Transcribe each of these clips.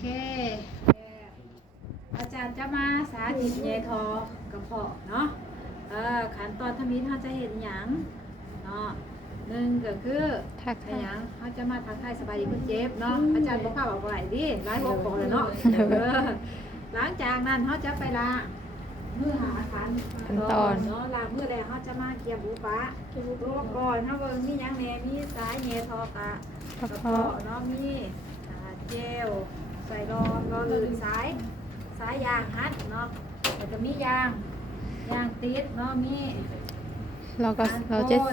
เคอาจารย์จะมาสาธิตแยทอกระเพาะเนาะขั้นตอนทำนี้เราจะเห็นหยังเนาะหนึ่งก็คือทัก เป็น ทาย หยังเขาจะมาทักทายสบายดีคุณเจ็บเนาะอาจารย์บอกข้าวบอกไหวดิร้ายบอกเลยเนาะหลังจากนั้นเขาจะไปละมือหาขันตอนเนาะล้างมือแล้วเขาจะมาเกี่ยวบุปะตัวก่อนเขาเบิ่งมีหยังแหน่มีสายแยทอกะกระเพาะเนาะมีเจลใส่รอลื่นสายยางฮัดเนาะแล้วก็มียางติดเนาะมี เราจะ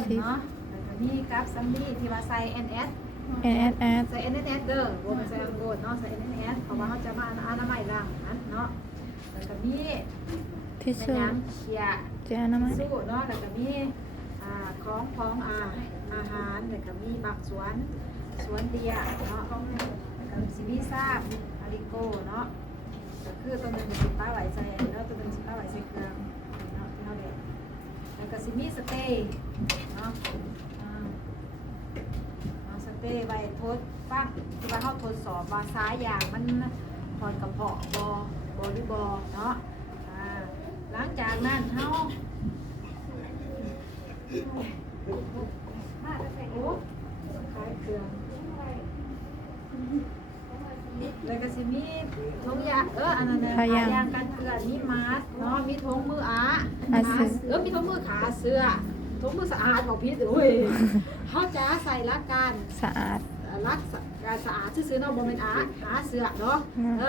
สิ เนาะแล้วก็มีกับซัมบี้ที่ว่าใส่ NS ใส่ NS เด้อบ่ใส่อังโกดเนาะใส่ NS เพราะว่าเขาจะมาอนามัยล้างหันเนาะแล้วก็มี ทิชชู่ เชีย เจลน้ำมัน สู้เนาะแล้วก็มีของอาหารแล้วก็มีบักสวนเดียเนาะแล้วก็สิมีซาบอาริโกเนาะก็คือตัวนึงสิป้าไหวใส่แล้วตัวนึงสิป้าไหวใส่เครื่องเนาะที่เฮาเด็ดแล้วก็สิมีสเต้เนาะสเต้ไว้ทดฟังที่ว่าเฮาทดสอบว่าสายยางมันถอนกระเพาะบ่หรือบ่เนาะหลังจากนั้นเฮามาจะใส่โอ้ขายเครื่องแล้วก็สิมีทงยาอันนั้นน่ะยางกันเกลือนมีมาสเนาะมีทงมือมีทงมือขาเสื้อทงมือสะอาดบอกพี่โอ้ยเฮาจะใส่ละกัน สะอาด รักการสะอาดซื่อๆเนาะบ่แม่นหาเสื้อเนาะ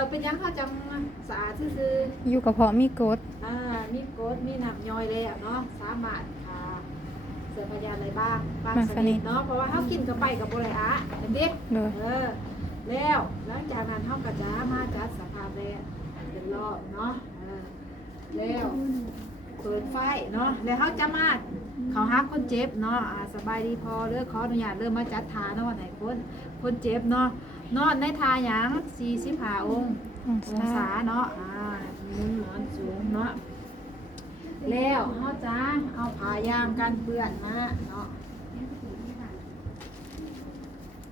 เป็นหยังเขาจังสะอาดซื่อๆ อยู่กับเพาะมีกด มีกดมีน้ำย่อยเลยเนาะสามารถเสือพยานอะไรบ้างชนิดเนาะเพราะว่าเขากินกับไปกับโบราณเห็นดิแล้วหลังจากนั้นเขาก็จะมาจัดสภาพแวดเป็นรอบเนาะแล้วเปิดไฟเนาะแล้วเขาจะมาเขาหาคนเจ็บเนาะสบายดีพอเลือกขออนุญาตเริ่มมาจัดทาเนาะวันไหนคนเจ็บเนาะนอนในทาหยาง45องศาเนาะมุนหมอนสูงเนาะแล้วเขาจะเอาผ้ายางกันเปื้อนมาเนาะ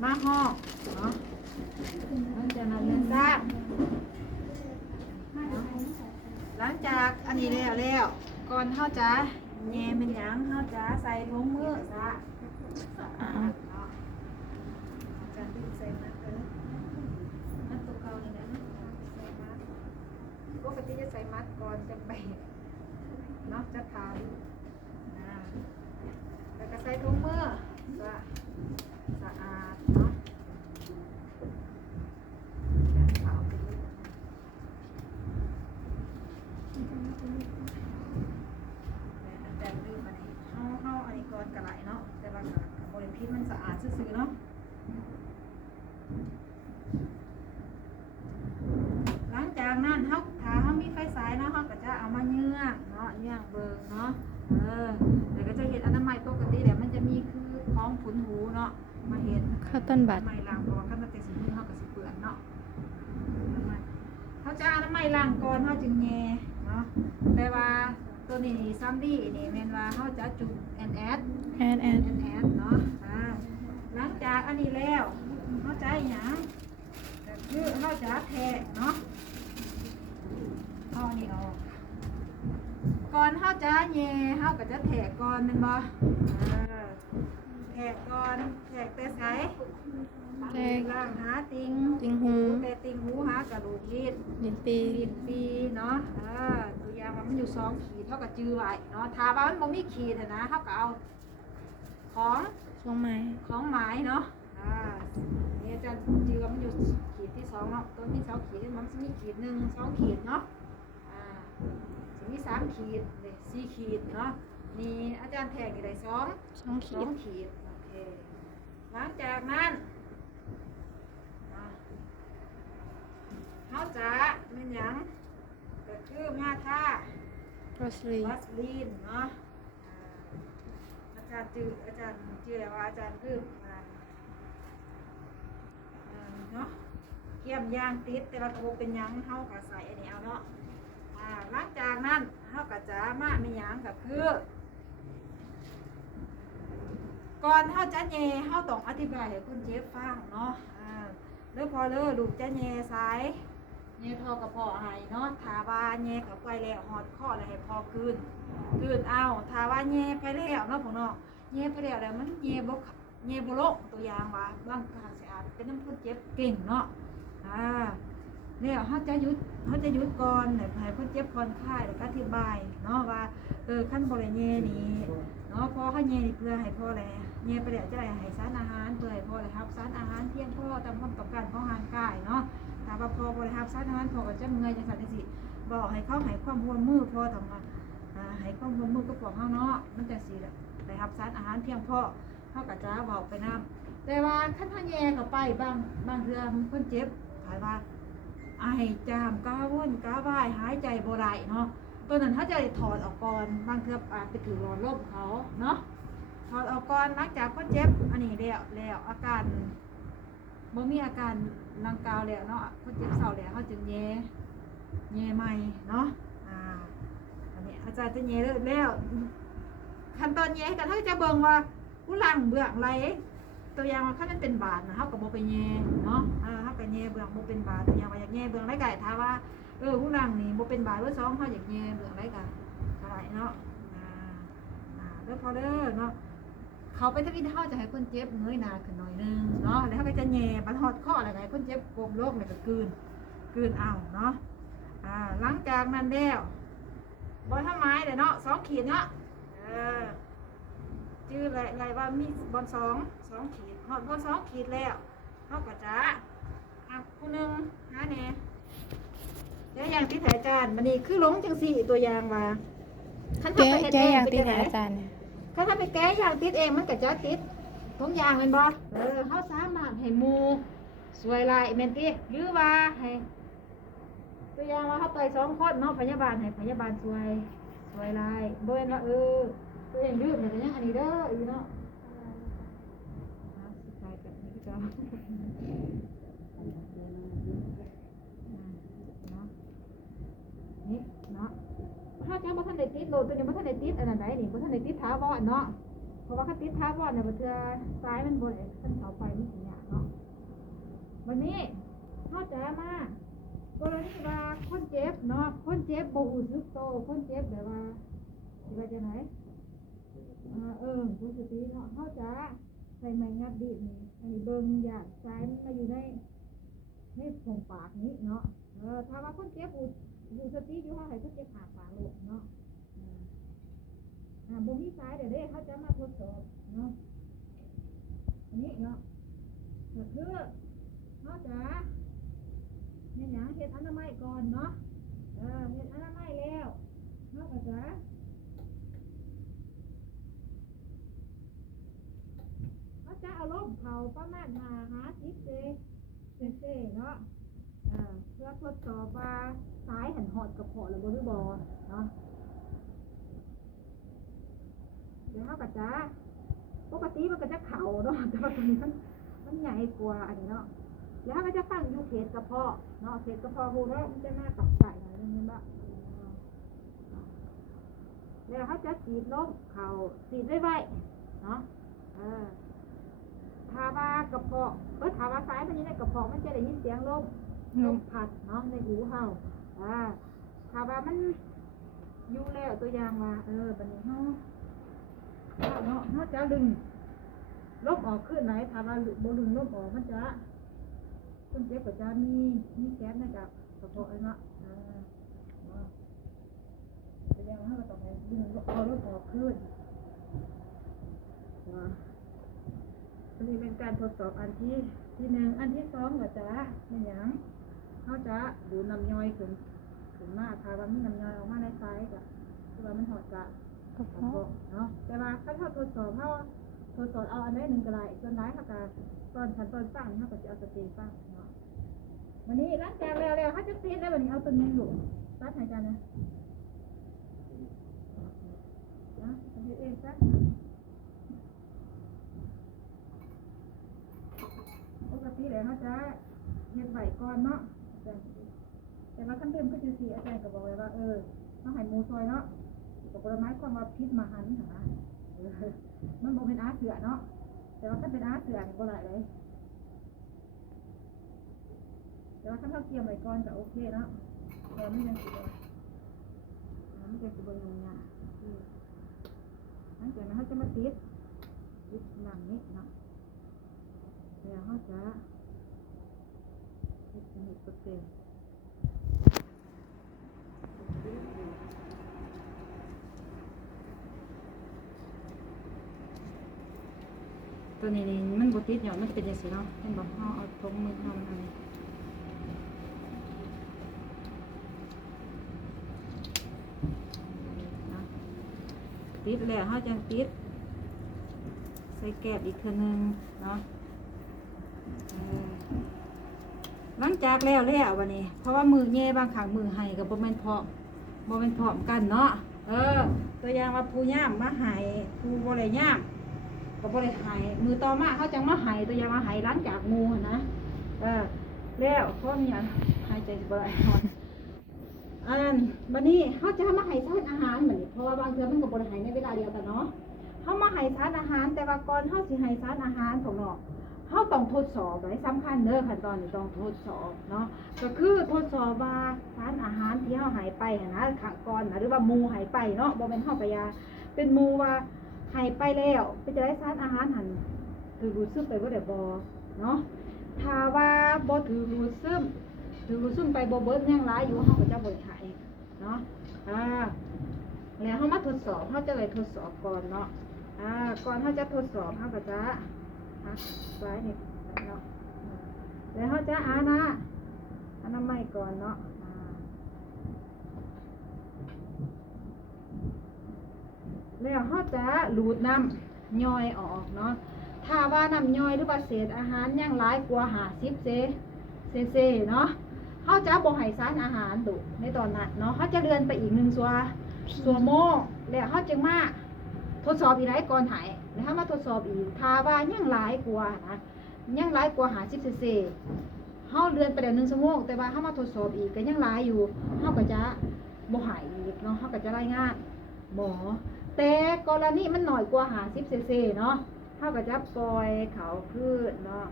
มาห้องเนาะหลังจากนั้นหลังจากอันนี้แล้วก่อนเขาจะแย่เป็นหยังเขาจะใส่ถุงมือซะเนาะจะดึงใส่มาเลยมัดตัวเก่านี่นะใส่มัดปกติจะใส่มัดก่อนจะไปเนาะจะทานแล้วก็ใส่ถุงมือสะอาดเนาะเข้าอันนี้ก่อนกระไรเนาะแต่ว่าบริพิษมันสะอาดซื่อๆเนาะหลังจากนั้นถ้าเขามีไฟสายเนาะเขาก็จะเอามาเยื่อเนาะเยื่อเบิงเนาะแต่ก็จะเห็นอนามัยปกติเดี๋ยวมันจะมีคือของผุนหูเนาะมาเห็น ข้าวต้นบัตร อนามัยล้างเพราะว่าขั้นตอนสีมือเขากับสีเปลือนเนาะเขาจะอนามัยล้างก่อนเขาจึงแย่เนาะแต่ว่าตัวนี้ซัมบี้นี่แม่นว่าเขาจะจุ่มแอนเนาะหลังจากอันนี้แล้วเขาจะหยังคือเขาจะแทะเนาะเอาอันนี้ออกก่อนเขาจะแย่เขาก็จะแทะก่อนเป็นบ่แทะก่อนแทะแต่ไสล่างหาติงหูแต่ติงหูหากระดูกลิ้นปีเนาะตัวอย่างว่ามันอยู่2 ขีดเท่ากับจือไว้เนาะถ้าว่ามันบ่มีขีดนะเขาก็เอาของหมายเนาะนี่จะจือว่ามันอยู่ขีดที่2เนาะต้นที่2 ขีดมันจะมีขีด1 2 ขีดเนาะจะมี3 ขีด4 ขีดเนาะนี่อาจารย์แทงอยู่ได้2 ขีดโอเคหลังจากนั้นเขาจะเป็นหยังก็คือมาท่าวัสลีนเนาะอาจารย์จือว่าอาจารย์คือเนาะเกี่ยมยางติดแต่ว่าตัวเป็นหยังเขาก็ใส่อันนี้เอาเนาะหลังจากนั้นเขาก็จะมาเป็นหยังก็คือก่อนเขาจะเย่เขาต้องอธิบายให้คุณเจฟฟังเนาะ เด้อพอเด้อลูกจะแย่ซ้ายแย่พอกับพ่อให้เนาะถ้าว่าแย่กับไปแล้วหอดข้อแล้วให้พอคืนเอาถ้าว่าแย่ไปแล้วเนาะพ่อเนาะแย่ไปแล้วมันแย่บ่ลงตัวอย่างว่าบางครั้งสิอาจเป็นน้ำคนเจ็บเก่งเนาะเนี่ยเขาจะหยุดก่อนให้คนเจ็บผ่อนคลายแล้วก็อธิบายเนาะว่าขั้นบริเวณนี้เนาะพอเขาเย่เพื่อให้พ่อแหละเย่ไปแล้วจะได้ให้สารอาหารเพื่อให้พ่อได้รับสารอาหารเพียงพอตามความต้องการของร่างกายเนาะถ้าว่าพอบริรับสารอาหารพอก็จะเมื่อยจังสันสิบอกให้เขาให้ความร่วมมือพอทำงานให้ความร่วมมือกับพวกเขาเนาะมันจะสิได้รับสารอาหารเพียงพอเขาก็จะบอกไปนำแต่ว่าขั้นท่านแย่เข้าไปบางเทื่อคนเจ็บหายว่าไอจามก้าว่นก้าว่ายหายใจบ่ได้เนาะตัวนั้นถ้าจะถอดออกก่อนบางเทื่อไปถือหลอดลมเขาเนาะถอดออกก่อนหลังจากคนเจ็บอันนี้แล้วอาการบ่มีอาการรังกาวแล้วเนาะคนเจ็บเศร้าแล้วเขาจึงแย่ใหม่เนาะอันนี้อาจารย์จะแย่แล้วขั้นตอนแย่กันเขาจะเบิ่งว่าผู้หลังเบื้องไรตัวอย่างว่าถ้ามันเป็นบาดนะเขากับโบไปแย่เนาะเขาไปแย่เบื้องโบเป็นบาดตัวอย่างว่าอยากแย่เบื้องไรไก่ถ้าว่าผู้หลังนี่โบเป็นบาดว่า2เขาอยากแย่เบื้องไรไก่อะไรเนาะเด้อพอเด้อเนาะเขาไปทวิตเขาจะให้คนเจ็บเงยหน้าขึ้นหน่อยนึงเนาะแล้วเขาก็จะแย่บัดหอดข้ออะไรคนเจ็บโกมโรคเนี่ยก็กลืนเอาเนาะหลังจากนั้นแล้วบอลท่าไม้เดี๋ยวเนาะ2 ขีดเนาะชื่ออะไรว่ามีบอล2 ขีดหอดบอล2 ขีดแล้วเขาก็จะผู้หนึ่งหาแน่แล้วอย่างที่ถ่ายจานมันนี่คือลงจังสี่ตัวอย่างมาขั้นทำไปเฮ็ดเอง ติดอาจารย์เนี่ย ขั้นทำไปแก้อย่างติดเองมันก็จะติดทุกอย่างเป็นบ่เขาสามารถให้มูสวยลายเมนตี้หรือว่าให้ตัวอย่างว่าเขาไป2 คนเนาะพยาบาลให้พยาบาลสวยลายเบิ้ลว่าตัวเองดื้อเหมือนกันยังอันนี้เด้ออีเนาะสุดท้ายกันนี่ก็นี่เนาะถ้าแกบ่ทันได้ติดโลตัวนี้บ่ทันได้ติดอันนั้นไหนนี่บ่ทันได้ติดท้าวอนเนาะเพราะว่าถ้าติดท้าวอนเนี่ยมันจะซ้ายมันบนขั้นเสาไฟมันสิยากเนาะวันนี้เขาจะมากรณีว่าคนเจ็บเนาะคนเจ็บบ่รู้สึกโตคนเจ็บแบบว่าสิว่าจังได๋ผู้สติเนาะเขาจะใส่ไม้งัดดิบนี่อันนี้เบิ่งอยากซ้ายมันมาอยู่ในโพรงปากนี้เนาะถ้าว่าคนเจ็บผู้สติอยู่เขาให้คนเจ็บหาปากโลดเนาะบ่มีซ้ายเดี๋ยวเด้เขาจะมาทดสอบเนาะอันนี้เนาะก็คือเขาจะเนี่ยหยังเฮ็ดอนามัยก่อนเนาะเฮ็ดอนามัยแล้วเขาก็จะเอาลมเขาประมาณ50 เซเนาะเพื่อทดสอบว่าซ้ายหันหอดกับพอหรือบ่หรือบ่เนาะเดี๋ยวเขาก็จะปกติมันก็จะเข่าเนาะแต่ว่าตรงนี้มันใหญ่กว่าอันนี้เนาะแล้วเขาก็จะตั้งอยู่เขตกระเพาะเนาะเขตกระเพาะหูแล้วมันจะหน้ากับใส่หน่อยนึงบ้างแล้วเขาจะฉีดลมเข่าฉีดไว้เนาะถ้าว่ากระเพาะถ้าว่าซ้ายมันอยู่ในกระเพาะมันจะได้ยินเสียงลมพัดเนาะในหูเฮาถ้าว่ามันอยู่แล้วตัวอย่างว่าบัดนี้เฮาเนาะเฮาจะดึงลมออกขึ้นไหนถ้าว่าบ่ดึงลมออกมันจะคนเจ็บก็จะมีแก๊สในกระเพาะเนาะตัวอย่างเฮาก็ต้องให้ดึงเอาลมออกขึ้นอันนี้เป็นการทดสอบอันที่1อันที่2ก็จะเป็นหยังเขาจะดูน้ำย่อยขึ้นมาถ้าว่ามีน้ำย่อยออกมาในไซส์ก็คือว่ามันหอดกะกระเพาะเนาะแต่ว่าถ้าเขาทดสอบเอาอันใดหนึ่งก็ได้ส่วนไหนเขาก็ตอนขั้นตอนตั้งเขาก็จะเอาสเตย์ตั้งเนาะวันนี้หลังจากแล้วเขาจะติดแล้ววันนี้เอาตัวนี้หลุดตัดหายใจนะทำเองตัดปกติแล้วเขาจะเฮ็ดใบก่อนเนาะแต่ว่าขั้นเริ่มก็จะสีอาจารย์ก็บอกเลยว่าต้องให้หมูซอยเนาะกับผลไม้ความว่าพิษมาหันหามันบอกเป็นอาเสือเนาะแต่ว่าถ้าเป็นอาเสือนี่ก็หลายเลย แต่ว่าถ้าเขาเกี่ยมไว้ก่อนก็โอเคเนาะแต่มันยังสิบ่มันจะสิบ่ยุ่งยากหลังจากนั้นเขาจะมาติดหลังนี้เนาะแล้วเขาจะติดสนิทเปอร์เซ็นต์ตัวนี้มันบติดเนี่ยมันเป็นยังไงเนาะเป็นบอกเขาเอาทงมือเขามาทำติดแล้วเขาจะติดใส่แกบอีกเทื่อนึงเนาะหลังจากแล้ววันนี้เพราะว่ามือแย่บางครั้งมือให้กับบ่แม่นพร้อมกันเนาะตัวอย่างว่าผู้ย่ามมาให้ผู้บ่ได้ย่ามก็บ่ได้ให้มือต่อมาเขาจังมาให้ตัวอย่างว่าให้หลังจากงูนะแล้วเพราะมีอันหายใจสิบ่ได้อันนั้นบัดนี้เขาจะมาให้ทานอาหารบัดนี้เพราะว่าบางเทื่อมันก็บ่ได้ให้ในเวลาเดียวกันเนาะเขามาให้ทานอาหารแต่ว่าก่อนเขาสิให้ทานอาหารของเนาะเขาต้องทดสอบไว้สำคัญเด้อขั้นตอนนี้ต้องทดสอบเนาะก็คือทดสอบว่าสารอาหารที่เขาหายไปนะข้างก่อนนะหรือว่าหมูหายไปเนาะบ่เป็นเฮาไปยาเป็นหมูว่าหายไปแล้วเป็นจะได้สารอาหารหันถือรูดซึมไปบ่ได้บ่เนาะถ้าว่าบ่ถือรูดซึมไปบ่เบิดยังหลายอยู่เฮาก็จะบ่หายเนาะแล้วเฮามาทดสอบเฮาจะเลยทดสอบก่อนเนาะก่อนเฮาจะทดสอบเฮาก็จะไว้นี่เนาะแล้วเขาจะอันน้ำไม่ก่อนเนาะแล้วเขาจะหลูดน้ำย่อยออกเนาะถ้าว่าน้ำย่อยหรือว่าเศษอาหารยังหลายกว่า50เซเนาะเขาจะบ่ให้สารอาหารดุในตอนนั้นเนาะเขาจะเลื่อนไปอีก1ชั่วโมงแล้วเขาจึงมาทดสอบอีกไรก่อนหายแล้วถ้ามาทดสอบอีกถ้าว่ายังหลายกว่านะยังหลายกว่า50เซเขาเลื่อนไปได้1ชั่วโมงแต่ว่าเขามาทดสอบอีกก็ยังหลายอยู่เขาก็จะบ่หายอีกเนาะเขาก็จะรายงานหมอแต่กรณีมันหน่อยกว่า50เซเนาะเขาก็จะปล่อยเขาขึ้นเนาะ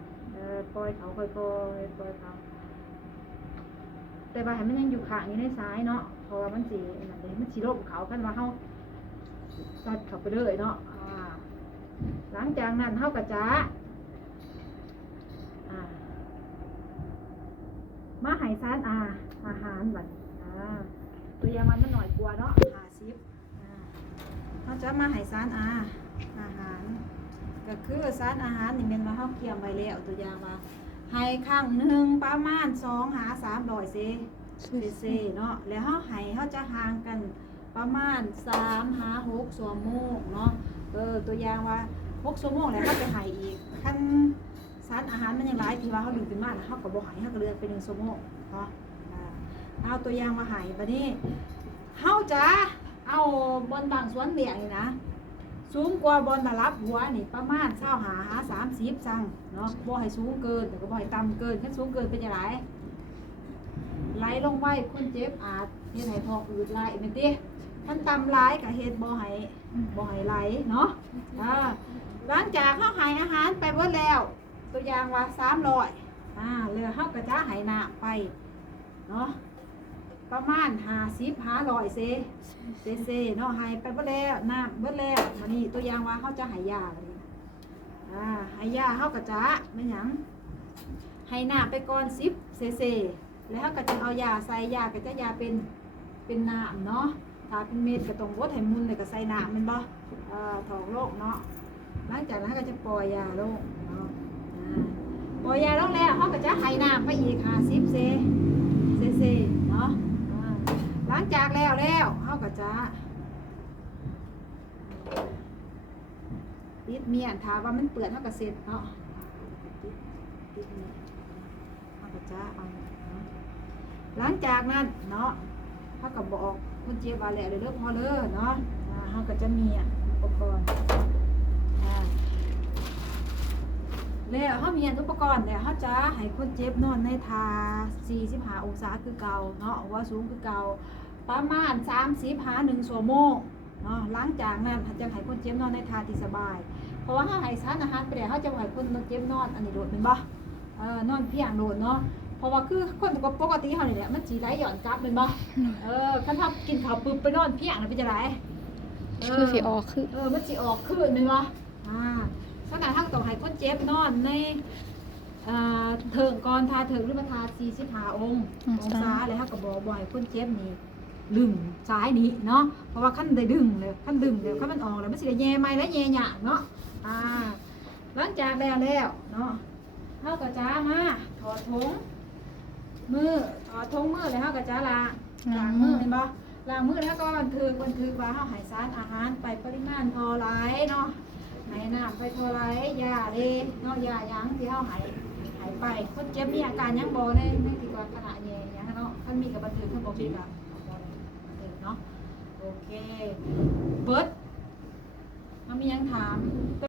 ปล่อยเขาค่อยๆปล่อยเขาแต่ว่าให้มันยังอยู่ข้างนี้ในซ้ายเนาะเพราะว่ามันสิลบเขากันว่าเขาซัดเข้าไปเลยเนาะหลังจากนั้นเขาก็จะมาให้สารอาหารบัดตัวอย่างมันหน่อยกลัวเนาะ50เขาจะมาให้สารอาหารก็คือสารอาหารนี่เป็นว่าเขาเคี่ยวไว้แล้วตัวอย่างว่าให้ข้างหนึ่งประมาณ2-300เซเนาะแล้วเขาจะห่างกันประมาณ3-6ชั่วโมงเนาะตัวอย่างว่า6ชั่วโมงแล้วเขาไปให้อีกขั้นสารอาหารมันยังหลายที่ว่าเขาดึงขึ้นมาแล้วเขาก็บ่ให้เขาก็เลือกไป1ชั่วโมงเนาะเอาตัวอย่างมาให้บัดนี้เขาจะเอาบนบางสวนเลี้ยงนี่นะสูงกว่าบนมารับหัวนี่ประมาณ25-30ซังเนาะบ่ให้สูงเกินแต่ก็บ่ให้ต่ำเกินถ้าสูงเกินเป็นจังได๋ไหลลงไปคนเจ็บอาจเฮ็ดให้ท้องอืดไหลแม่นติมันต่ำหลายก็เฮ็ดบ่ให้ไหลเนาะหลังจากเฮาให้อาหารไปเบิดแล้วตัวอย่างว่า300แล้วเฮาก็จะให้น้ำไปเนาะประมาณ50-500เซเนาะให้ไปเบิดแล้วน้ำเบิดแล้วมานี่ตัวอย่างว่าเฮาจะให้ยาบัดนี้ให้ยาเฮาก็จะแม่นหยังให้น้ำไปก่อน10เซแล้วเฮาก็จะเอายาใส่ยาก็จะยาเป็นน้ำเนาะถ้าเป็นเม็ดก็ต้องบดให้มุนแล้วก็ใส่น้ำแม่นบ่ถอกโรคเนาะหลังจากนั้นก็จะปล่อยยาลงเนาะปล่อยยาลงแล้วเฮาก็จะให้น้ำไปอีก50เซเนาะหลังจากแล้วเฮาก็จะติดเมียนถ้าว่ามันเปื้อนเฮาก็เสร็จเนาะติดเมียนเฮาก็จะเอาหลังจากนั้นเนาะเฮาก็บอกคนเจ็บว่าแล้วเด้อพอเด้อเนาะเฮาก็จะมีอุปกรณ์แล้วเขามีอุปกรณ์เนี่ยเขาจะให้คนเจ็บนอนในท่า45องศาคือเก่าเนาะว่าสูงคือเก่าประมาณ1ชั่วโมงเนาะหลังจากนั้นเขาจะให้คนเจ็บนอนในท่าที่สบายเพราะว่าเขาให้สารอาหารไปแล้วเขาจะให้คนเจ็บนอนอันนี้โดดเป็นบ่นอนเพียงโดดเนาะพ ราะว่าคือคนปกติเฮานี่แหละมันสิไหลหย่อนกลับแม่นบ่คันทำกินข้าวปึ๊บไปนอนเพียงน่ะเป็นจังได๋ คือสิออกคือ มันสิออกคืนแม่นบ่ขณะเฮาต้องให้คนเจ็บนอนในเถิงก่อนทาเถิงหรือมาทา45องศาแล้วเฮาก็บ่ให้คนเจ็บนี่ลึงซ้ายนี้เนาะเพราะว่าคันได้ดึงเลยคันมันออกแล้วมันสิได้แย่ใหม่และแย่หยางเนาะหลังจากแล้วเนาะเฮาก็จะมาถอดถุงมือถอดถุงมือแล้วเฮาก็จะล้างมือเห็นบ่ล้างมือแล้วก็บันทึกว่าเฮาให้สารอาหารไปปริมาณพอหลายเนาะให้น้ำไปพอหลายยาเด้เนาะยาหยังที่เฮาให้ไปคนเจ็บมีอาการหยังบ่ในที่ว่าขณะแย่หยังเนาะคันมีก็บันทึกคันบ่มีก็เนาะโอเคเบิดมียังถาม